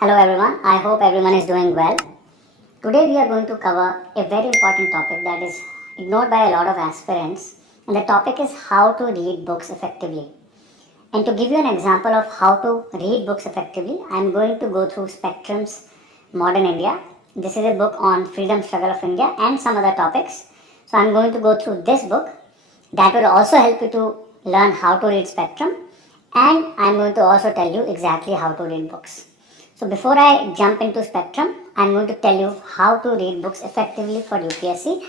Hello everyone, I hope everyone is doing well. Today we are going to cover a very important topic that is ignored by a lot of aspirants, and the topic is how to read books effectively. And to give you an example of how to read books effectively, I am going to go through Spectrum's Modern India. This is a book on freedom struggle of India and some other topics. So I am going to go through this book. That will also help you to learn how to read Spectrum, and I am going to also tell you exactly how to read books. So before I jump into Spectrum, I am going to tell you how to read books effectively for UPSC,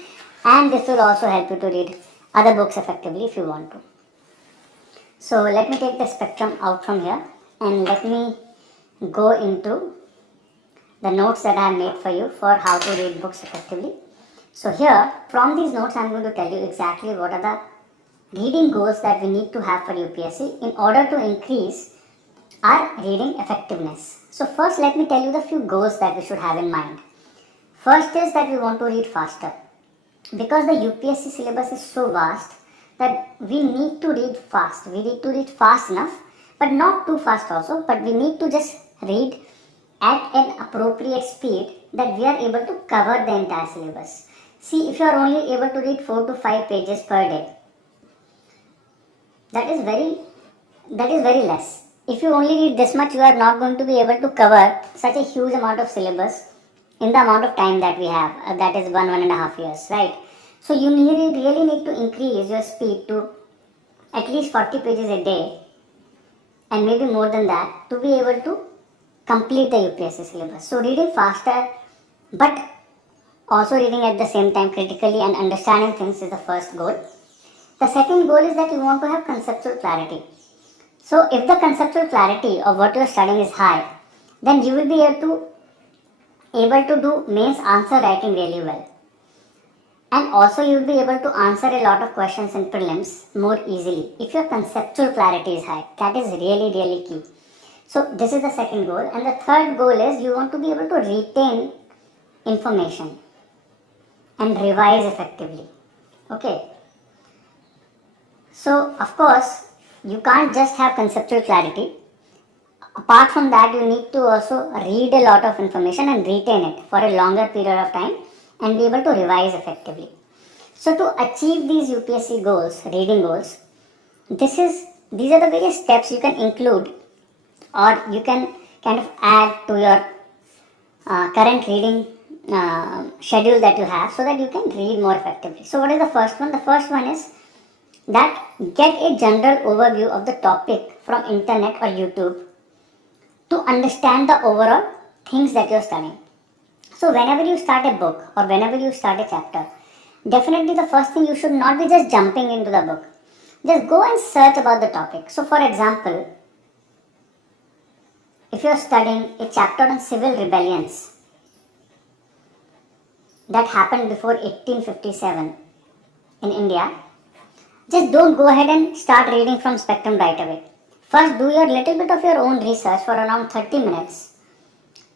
and this will also help you to read other books effectively if you want to. So let me take the Spectrum out from here and let me go into the notes that I have made for you for how to read books effectively. So here from these notes I am going to tell you exactly what are the reading goals that we need to have for UPSC in order to increase our reading effectiveness. So first let me tell you the few goals that we should have in mind. First is that we want to read faster. Because the UPSC syllabus is so vast that we need to read fast. We need to read fast enough, but not too fast also, but we need to just read at an appropriate speed that we are able to cover the entire syllabus. See, if you are only able to read 4 to 5 pages per day, that is very less. If you only read this much, you are not going to be able to cover such a huge amount of syllabus in the amount of time that we have, that is 1.5 years, right? So you really need to increase your speed to at least 40 pages a day and maybe more than that to be able to complete the UPSC syllabus. So reading faster but also reading at the same time critically and understanding things is the first goal. The second goal is that you want to have conceptual clarity. So if the conceptual clarity of what you are studying is high, then you will be able to do mains answer writing really well. And also you will be able to answer a lot of questions in prelims more easily if your conceptual clarity is high. That is really key. So this is the second goal. And the third goal is you want to be able to retain information and revise effectively. Okay. So of course, you can't just have conceptual clarity. Apart from that, you need to also read a lot of information and retain it for a longer period of time and be able to revise effectively. So to achieve these UPSC goals, reading goals, these are the various steps you can include or you can kind of add to your current reading schedule that you have so that you can read more effectively. So what is the first one? The first one is that get a general overview of the topic from internet or YouTube to understand the overall things that you are studying. So whenever you start a book or whenever you start a chapter, definitely the first thing you should not be just jumping into the book. Just go and search about the topic. So for example, if you are studying a chapter on civil rebellions that happened before 1857 in India, just don't go ahead and start reading from Spectrum right away. First, do your little bit of your own research for around 30 minutes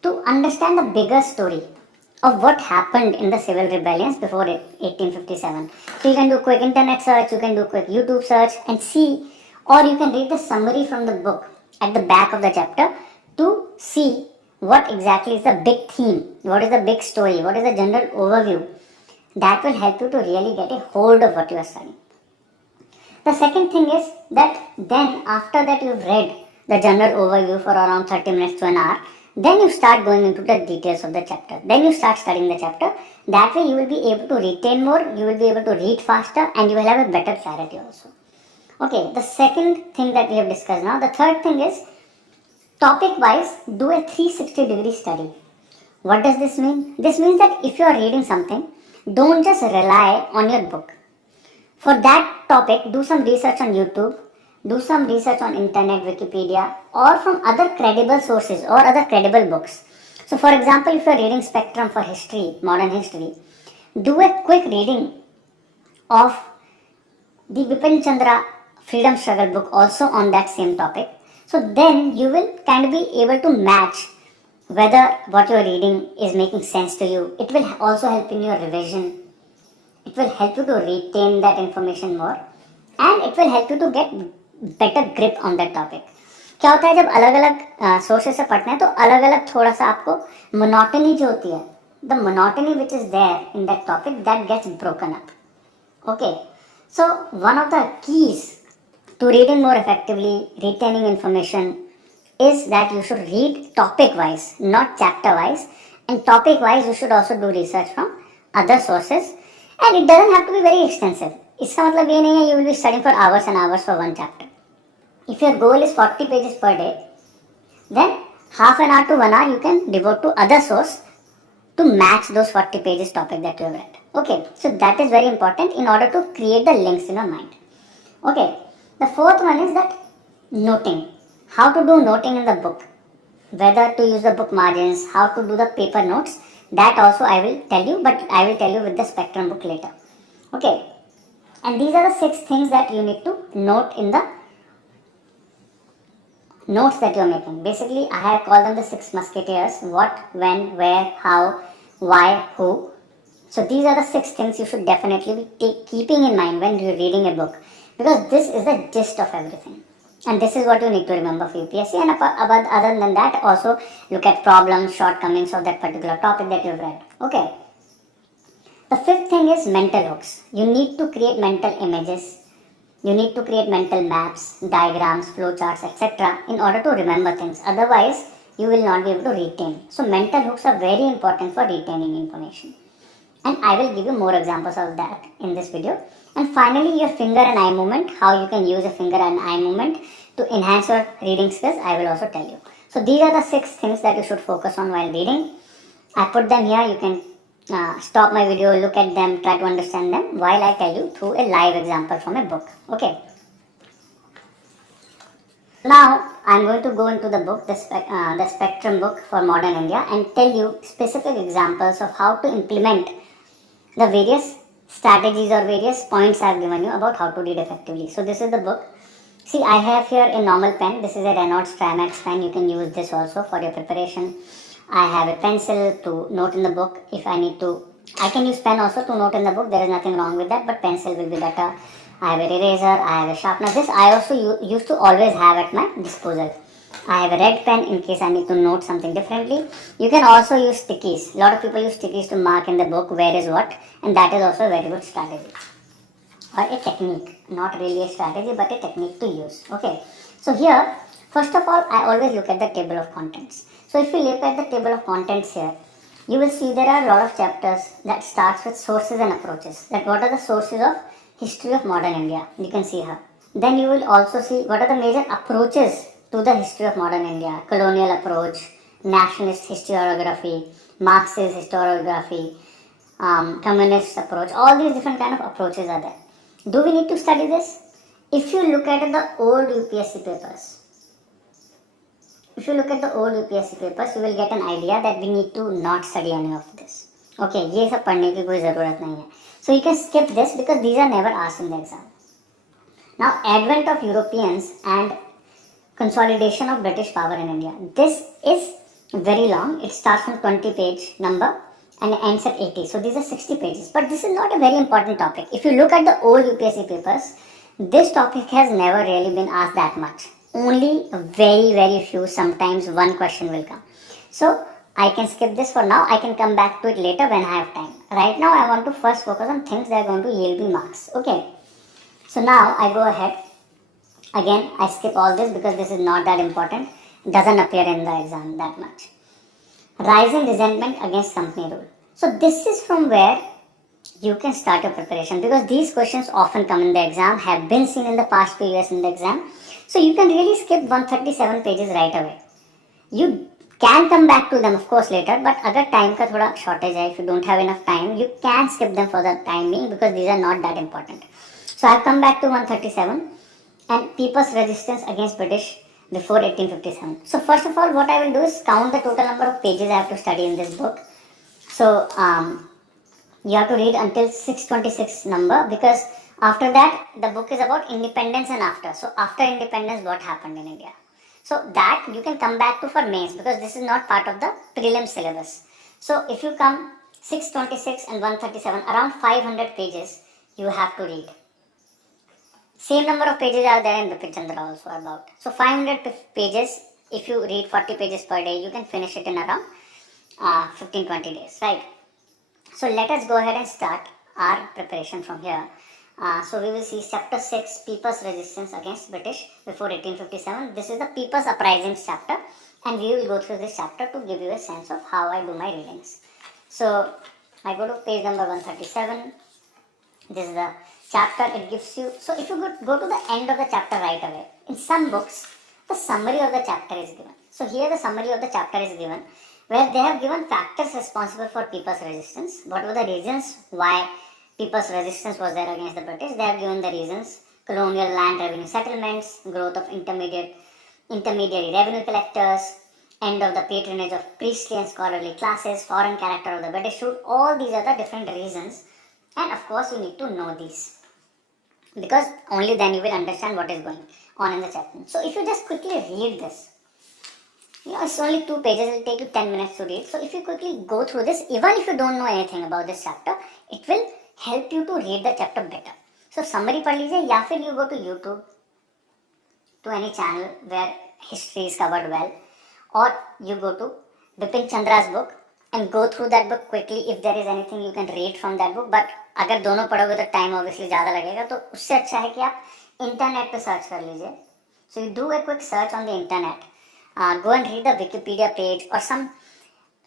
to understand the bigger story of what happened in the civil rebellions before 1857. So you can do quick internet search, you can do quick YouTube search and see, or you can read the summary from the book at the back of the chapter to see what exactly is the big theme, what is the big story, what is the general overview. That will help you to really get a hold of what you are studying. The second thing is that then after that you've read the general overview for around 30 minutes to an hour, then you start going into the details of the chapter. Then you start studying the chapter. That way you will be able to retain more, you will be able to read faster and you will have a better clarity also. Okay, the second thing that we have discussed now. The third thing is topic wise do a 360-degree study. What does this mean? This means that if you are reading something, don't just rely on your book. For that topic, do some research on YouTube, do some research on internet, Wikipedia or from other credible sources or other credible books. So for example, if you are reading Spectrum for history, modern history, do a quick reading of the Bipin Chandra freedom struggle book also on that same topic. So then you will kind of be able to match whether what you are reading is making sense to you. It will also help in your revision. It will help you to retain that information more and it will help you to get better grip on that topic. क्या होता है जब अलग अलग sources से पढ़ते हैं तो अलग अलग थोड़ा सा आपको मोनोटनी जो होती है, the monotony which is there in that topic, that gets broken up. Okay, so one of the keys to reading more effectively, retaining information, is that you should read topic wise, not chapter wise. And topic wise, you should also do research from other sources. And it doesn't have to be very extensive. इसका मतलब ये नहीं है you will be studying for hours and hours for one chapter. If your goal is 40 pages per day, then half an hour to 1 hour you can devote to other source to match those 40 pages topic that you have read. Okay, so that is very important in order to create the links in your mind. Okay. The fourth one is that noting. How to do noting in the book. Whether to use the book margins, how to do the paper notes. That also I will tell you, but I will tell you with the Spectrum book later. Okay. And these are the 6 things that you need to note in the notes that you are making. Basically, I have called them the 6 musketeers. What, when, where, how, why, who. So these are the 6 things you should definitely be keeping in mind when you are reading a book. Because this is the gist of everything. And this is what you need to remember for UPSC. And other than that, also look at problems, shortcomings of that particular topic that you've read. Okay. The 5th thing is mental hooks. You need to create mental images. You need to create mental maps, diagrams, flowcharts, etc. in order to remember things. Otherwise, you will not be able to retain. So mental hooks are very important for retaining information. And I will give you more examples of that in this video. And finally, your finger and eye movement, how you can use a finger and eye movement to enhance your reading skills, I will also tell you. So these are the 6 things that you should focus on while reading. I put them here. You can stop my video, look at them, try to understand them while I tell you through a live example from a book. Okay. Now, I am going to go into the book, the Spectrum book for Modern India, and tell you specific examples of how to implement the various strategies or various points I have given you about how to read effectively. So this is the book. See, I have here a normal pen. This is a Reynolds Trimax pen. You can use this also for your preparation. I have a pencil to note in the book if I need to. I can use pen also to note in the book. There is nothing wrong with that, but pencil will be better. I have an eraser. I have a sharpener. This I also used to always have at my disposal. I have a red pen in case I need to note something differently. You can also use stickies. A lot of people use stickies to mark in the book where is what, and that is also a very good strategy or a technique. Not really a strategy, but a technique to use. Okay. So here, first of all, I always look at the table of contents. So if you look at the table of contents here, you will see there are a lot of chapters that starts with sources and approaches. That what are the sources of history of modern India? You can see here. Then you will also see what are the major approaches to the history of modern India. Colonial approach, nationalist historiography, Marxist historiography, communist approach. All these different kind of approaches are there. Do we need to study this? If you look at the old UPSC papers, you will get an idea that we need to not study any of this. Okay, ये सब पढ़ने की कोई ज़रूरत नहीं है. So you can skip this because these are never asked in the exam. Now, advent of Europeans and consolidation of British power in India. This is very long. It starts from 20 page number and ends at 80. So these are 60 pages. But this is not a very important topic. If you look at the old UPSC papers, this topic has never really been asked that much. Only very few, sometimes one question will come. So I can skip this for now. I can come back to it later when I have time. Right now I want to first focus on things that are going to yield me marks. Okay. So now I go ahead. Again, I skip all this because this is not that important. It doesn't appear in the exam that much. Rising resentment against company rule. So this is from where you can start your preparation because these questions often come in the exam, have been seen in the past few years in the exam. So you can really skip 137 pages right away. You can come back to them of course later, but agar time ka thoda shortage hai, if you don't have enough time, you can skip them for the time being because these are not that important. So I've come back to 137 and people's resistance against British before 1857. So first of all, what I will do is count the total number of pages I have to study in this book. So you have to read until 626 number because after that the book is about independence and after. So after independence, what happened in India? So that you can come back to for mains because this is not part of the prelim syllabus. So if you come 626 and 137, around 500 pages you have to read. Same number of pages are there in Bipin Chandra also about. So 500 pages, if you read 40 pages per day, you can finish it in around 15-20 days, right? So let us go ahead and start our preparation from here. So we will see chapter 6, People's Resistance Against British before 1857. This is the People's Uprisings chapter, and we will go through this chapter to give you a sense of how I do my readings. So I go to page number 137. This is the chapter. It gives you, so if you go to the end of the chapter right away, in some books the summary of the chapter is given. So here the summary of the chapter is given, where they have given factors responsible for people's resistance. What were the reasons why people's resistance was there against the British? They have given the reasons: colonial land revenue settlements, growth of intermediary revenue collectors, end of the patronage of priestly and scholarly classes, foreign character of the British rule. All these are the different reasons, and of course you need to know these, because only then you will understand what is going on in the chapter. So if you just quickly read this, it's only 2 pages, it will take you 10 minutes to read. So if you quickly go through this, even if you don't know anything about this chapter, it will help you to read the chapter better. So summary पढ़ लीजिए, या फिर you go to YouTube, to any channel where history is covered well, or you go to Bipin Chandra's book and go through that book quickly. If there is anything you can read from that book, but अगर दोनों पढ़ोगे तो time obviously ज़्यादा लगेगा, तो उससे अच्छा है कि आप इंटरनेट पे सर्च कर लीजिए. So you do a quick search on the internet, go and read the Wikipedia page or some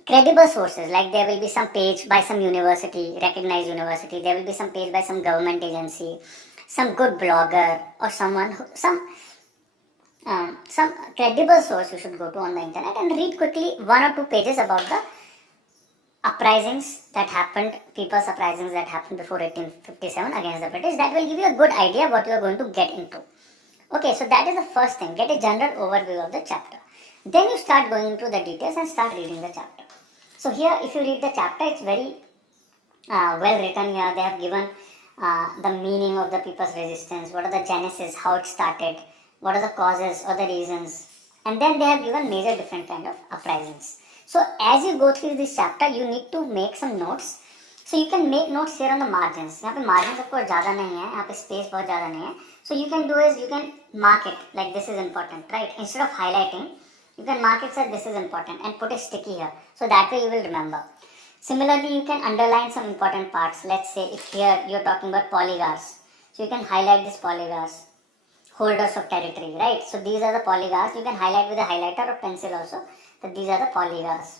credible sources, like there will be some page by some university, recognized university, there will be some page by some government agency, some good blogger, or someone who, some credible source you should go to on the internet and read quickly 1 or 2 pages about the uprisings that happened, people's uprisings that happened before 1857 against the British. That will give you a good idea what you are going to get into. Okay, so that is the first thing. Get a general overview of the chapter. Then you start going into the details and start reading the chapter. So here, if you read the chapter, it's very well written here. They have given the meaning of the people's resistance, what are the genesis, how it started, what are the causes or the reasons, and then they have given major different kind of uprisings. So as you go through this chapter, you need to make some notes. So you can make notes here on the margins. यहाँ पे margins of course ज़्यादा नहीं है, यहाँ पे space बहुत ज़्यादा नहीं है. So you can do is you can mark it like this is important, right? Instead of highlighting, you can mark it as this is important and put a sticky here. So that way you will remember. Similarly, you can underline some important parts. Let's say if here you're talking about polygars, so you can highlight this polygars, holders of territory, right? So these are the polygars. You can highlight with a highlighter or pencil also that these are the polygars.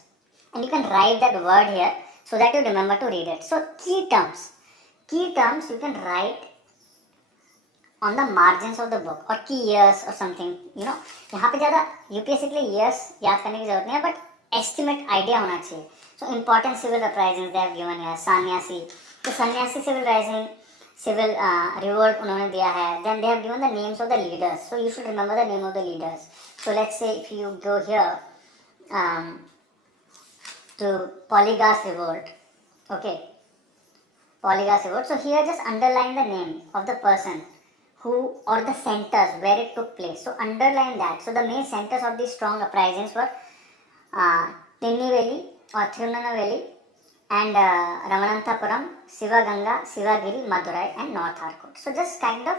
And you can write that word here so that you remember to read it. So key terms you can write on the margins of the book, or key years or something. यहाँ पे ज़्यादा UPSC के लिए years याद करने की जरूरत नहीं है, but estimate idea होना चाहिए. So important civil uprisings they have given here. Sannyasi, तो सन्यासी civil rising, civil revolt उन्होंने दिया है. Then they have given the names of the leaders. So you should remember the name of the leaders. So let's say if you go here to Polygars revolt, okay, Polygars revolt. So here just underline the name of the person who, or the centers where it took place. So underline that. So the main centers of these strong uprisings were Tinnevelli or Tirunelveli and Ramananthapuram, Sivaganga, Sivagiri, Madurai and North Arcot. So just kind of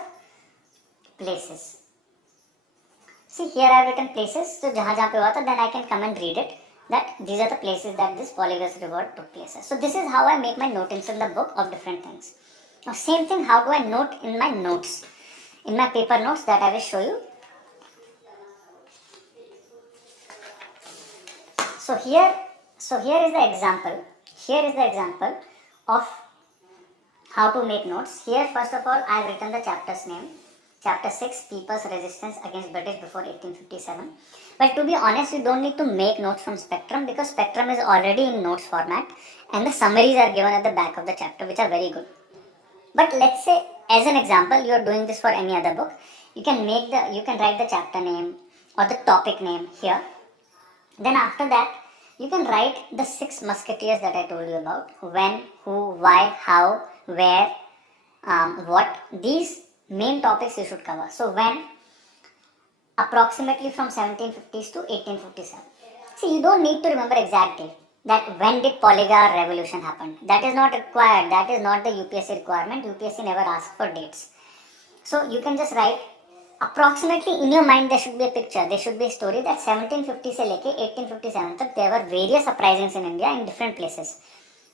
places. See here I have written places. So जहाँ पे हुआ था, then I can come and read it, that these are the places that this Polygars revolt took place. So this is how I make my notings in the book of different things. Now same thing, how do I note in my notes? In my paper notes that I will show you. So here is the example. Here is the example of how to make notes. Here first of all I have written the chapter's name. Chapter 6, People's Resistance Against British Before 1857. But to be honest, you don't need to make notes from Spectrum, because Spectrum is already in notes format and the summaries are given at the back of the chapter, which are very good. But let's say as an example, you are doing this for any other book. You can write the chapter name or the topic name here. Then after that, you can write the 6 musketeers that I told you about. When, who, why, how, where, what. These main topics you should cover. So when, approximately from 1750s to 1857. See, you don't need to remember exact date. That when did Polygar revolution happen? That is not required. That is not the UPSC requirement. UPSC never asks for dates. So you can just write approximately in your mind. There should be a picture, there should be a story that 1750 से लेके 1857 तक there were various uprisings in India in different places,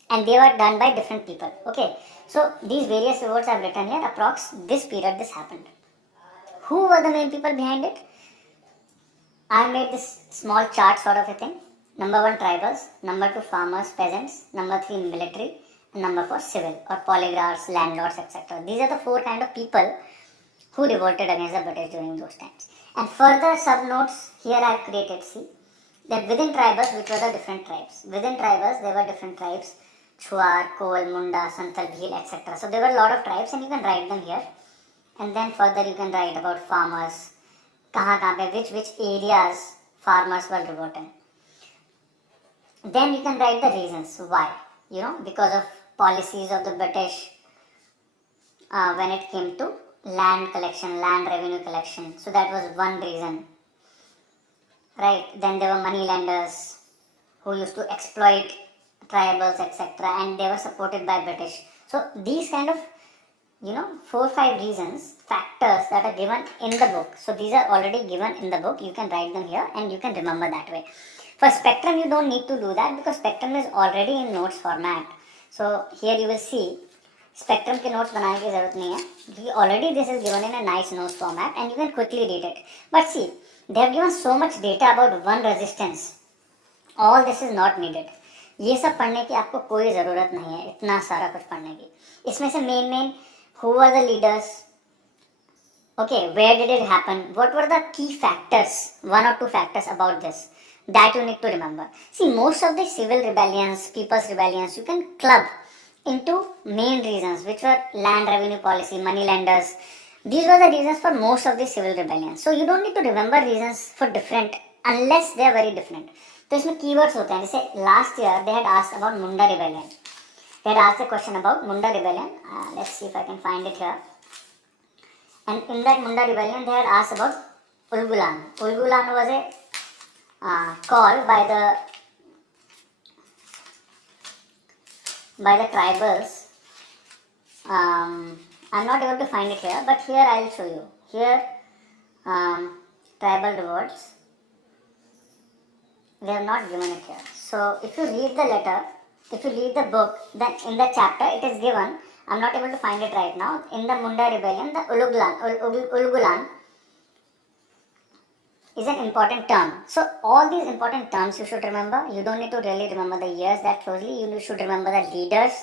and they were done by different people. Okay, so these various revolts I've written here, approx this period this happened. Who were the main people behind it? I made this small chart sort of a thing. Number 1 tribals, number 2 farmers, peasants, number 3 military, and number 4 civil or polygraphs, landlords, etc. These are the 4 kind of people who revolted against the British during those times. And further sub notes here I have created, see, that within tribals, which were the different tribes. Within tribals, there were different tribes, Chuar, Kol, Munda, Santal, Bhil, etc. So there were a lot of tribes and you can write them here. And then further you can write about farmers, kahan pe, which areas farmers were revolting. Then you can write the reasons why, because of policies of the British when it came to land collection, land revenue collection. So that was one reason, right? Then there were money lenders who used to exploit tribals, etc., and they were supported by British. So these kind of 4 or 5 reasons, factors that are given in the book. So these are already given in the book. You can write them here and you can remember that way. For spectrum, you don't need to do that because spectrum is already in notes format. So here you will see spectrum के notes बनाने की जरूरत नहीं है. Already this is given in a nice notes format and you can quickly read it. But see, they have given so much data about one resistance. All this is not needed. ये सब पढ़ने की आपको कोई ज़रूरत नहीं है, इतना सारा कुछ पढ़ने की. इसमें से main who were the leaders, okay, where did it happen, what were the key factors, 1 or 2 factors about this that you need to remember. See, most of the civil rebellions, people's rebellions, you can club into main reasons, which were land revenue policy, money lenders. These were the reasons for most of the civil rebellions. So you don't need to remember reasons for different unless they are very different. तो इसमें keywords होते हैं. जैसे last year they had asked about Munda rebellion. They had asked a question about Munda rebellion. Let's see if I can find it here. And in that Munda rebellion, they had asked about Ulgulan. Ulgulan was a call by the tribals. I'm not able to find it here, but here I will show you. Here, tribal revolts. They have not given it here. So if you read the letter, if you read the book, then in the chapter it is given. I'm not able to find it right now. In the Munda rebellion, the Ulgulan is an important term. So all these important terms you should remember. You don't need to really remember the years that closely. You should remember the leaders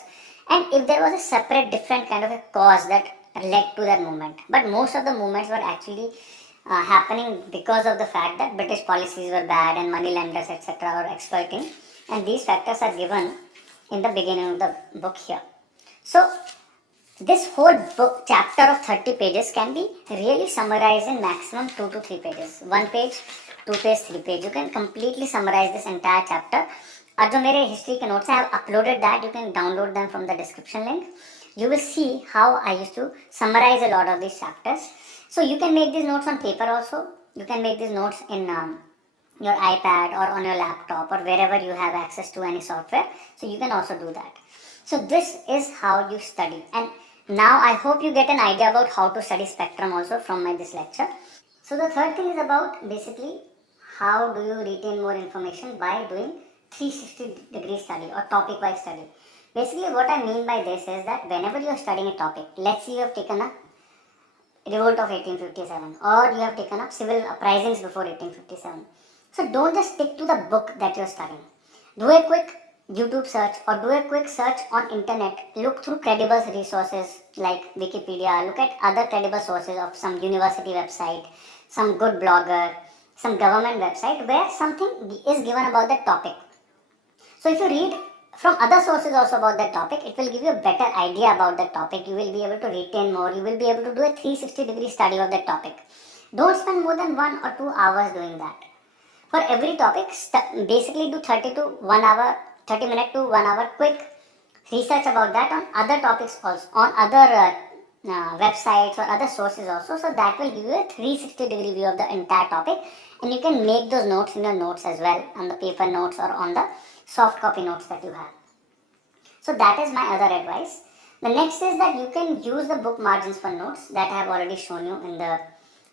and if there was a separate different kind of a cause that led to that movement. But most of the movements were actually happening because of the fact that British policies were bad and money lenders etc. were exploiting, and these factors are given in the beginning of the book here. So this whole book chapter of 30 pages can be really summarized in maximum 2 to 3 pages. 1 page, 2 page, 3 page. You can completely summarize this entire chapter. और जो मेरे history के notes हैं, I have uploaded that. You can download them from the description link. You will see how I used to summarize a lot of these chapters. So you can make these notes on paper also. You can make these notes in your iPad or on your laptop or wherever you have access to any software. So you can also do that. So this is how you study. And now I hope you get an idea about how to study spectrum also from this lecture. So the third thing is about basically how do you retain more information by doing 360-degree study or topic-wise study. Basically what I mean by this is that whenever you are studying a topic, let's say you have taken up revolt of 1857 or you have taken up civil uprisings before 1857. So don't just stick to the book that you are studying. Do a quick YouTube search or do a quick search on internet. Look through credible resources like Wikipedia. Look at other credible sources of some university website, some good blogger, some government website where something is given about that topic. So if you read from other sources also about that topic, it will give you a better idea about that topic. You will be able to retain more. You will be able to do a 360-degree study of that topic. Don't spend more than 1 or 2 hours doing that. For every topic, basically do 30 minute to 1 hour quick research about that on other topics also, on other websites or other sources also. So that will give you a 360-degree view of the entire topic, and you can make those notes in your notes as well, on the paper notes or on the soft copy notes that you have. So that is my other advice. The next is that you can use the book margins for notes that I have already shown you in the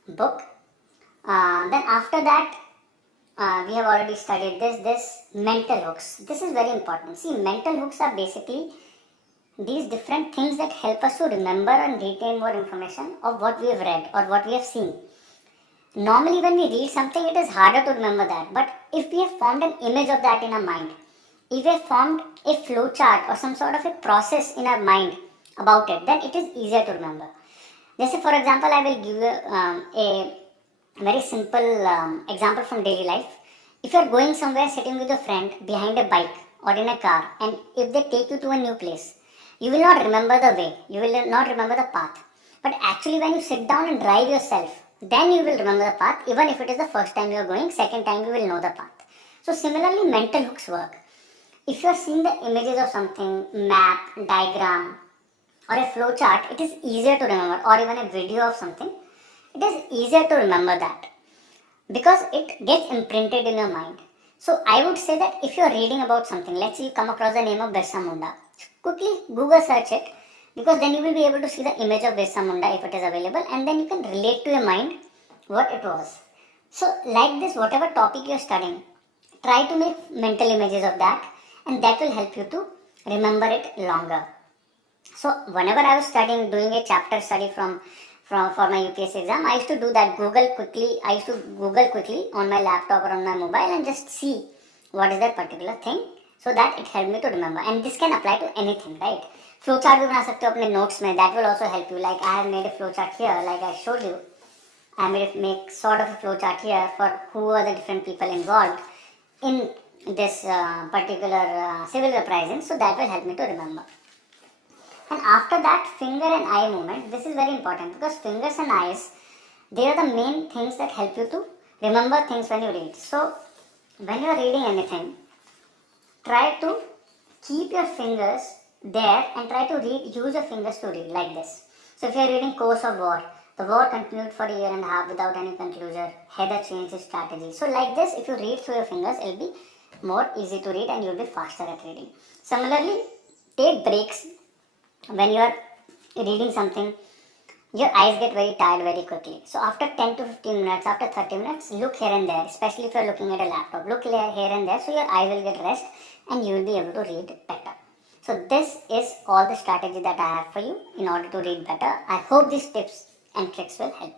book. Then after that, we have already studied this mental hooks. This is very important. See, mental hooks are basically these different things that help us to remember and retain more information of what we have read or what we have seen. Normally when we read something, it is harder to remember that, but if we have formed an image of that in our mind, if we have formed a flow chart or some sort of a process in our mind about it, then it is easier to remember. Just say for example, I will give you a very simple example from daily life. If you are going somewhere sitting with a friend behind a bike or in a car, and if they take you to a new place, you will not remember the way, you will not remember the path. But actually when you sit down and drive yourself, then you will remember the path, even if it is the first time you are going, second time you will know the path. So similarly, mental hooks work. If you are seeing the images of something, map, diagram, or a flow chart, it is easier to remember, or even a video of something, it is easier to remember that because it gets imprinted in your mind. So I would say that if you are reading about something, let's say you come across the name of Birsa Munda, quickly Google search it, because then you will be able to see the image of Birsa Munda if it is available, and then you can relate to your mind what it was. So like this, whatever topic you are studying, try to make mental images of that, and that will help you to remember it longer. So whenever I was studying, doing a chapter study for my UPSC exam, I used to do that. I used to Google quickly on my laptop or on my mobile and just see what is that particular thing, so that it helped me to remember. And this can apply to anything, right? Flowchart भी बना सकते हो अपने notes में. That will also help you. Like I have made a flowchart here, like I showed you. I make sort of a flowchart here for who are the different people involved in this particular civil uprising. So that will help me to remember. And after that, finger and eye movement. This is very important because fingers and eyes, they are the main things that help you to remember things when you read. So when you are reading anything, try to keep your fingers there and try to use your fingers to read like this. So if you are reading Course of War, the war continued for a year and a half without any conclusion. Heather changed his strategy. So like this, if you read through your fingers, it will be more easy to read and you will be faster at reading. Similarly, take breaks. When you are reading something, your eyes get very tired very quickly. So after 10 to 15 minutes, after 30 minutes, look here and there, especially if you are looking at a laptop. Look here and there, so your eye will get rest and you will be able to read better. So this is all the strategy that I have for you in order to read better. I hope these tips and tricks will help you.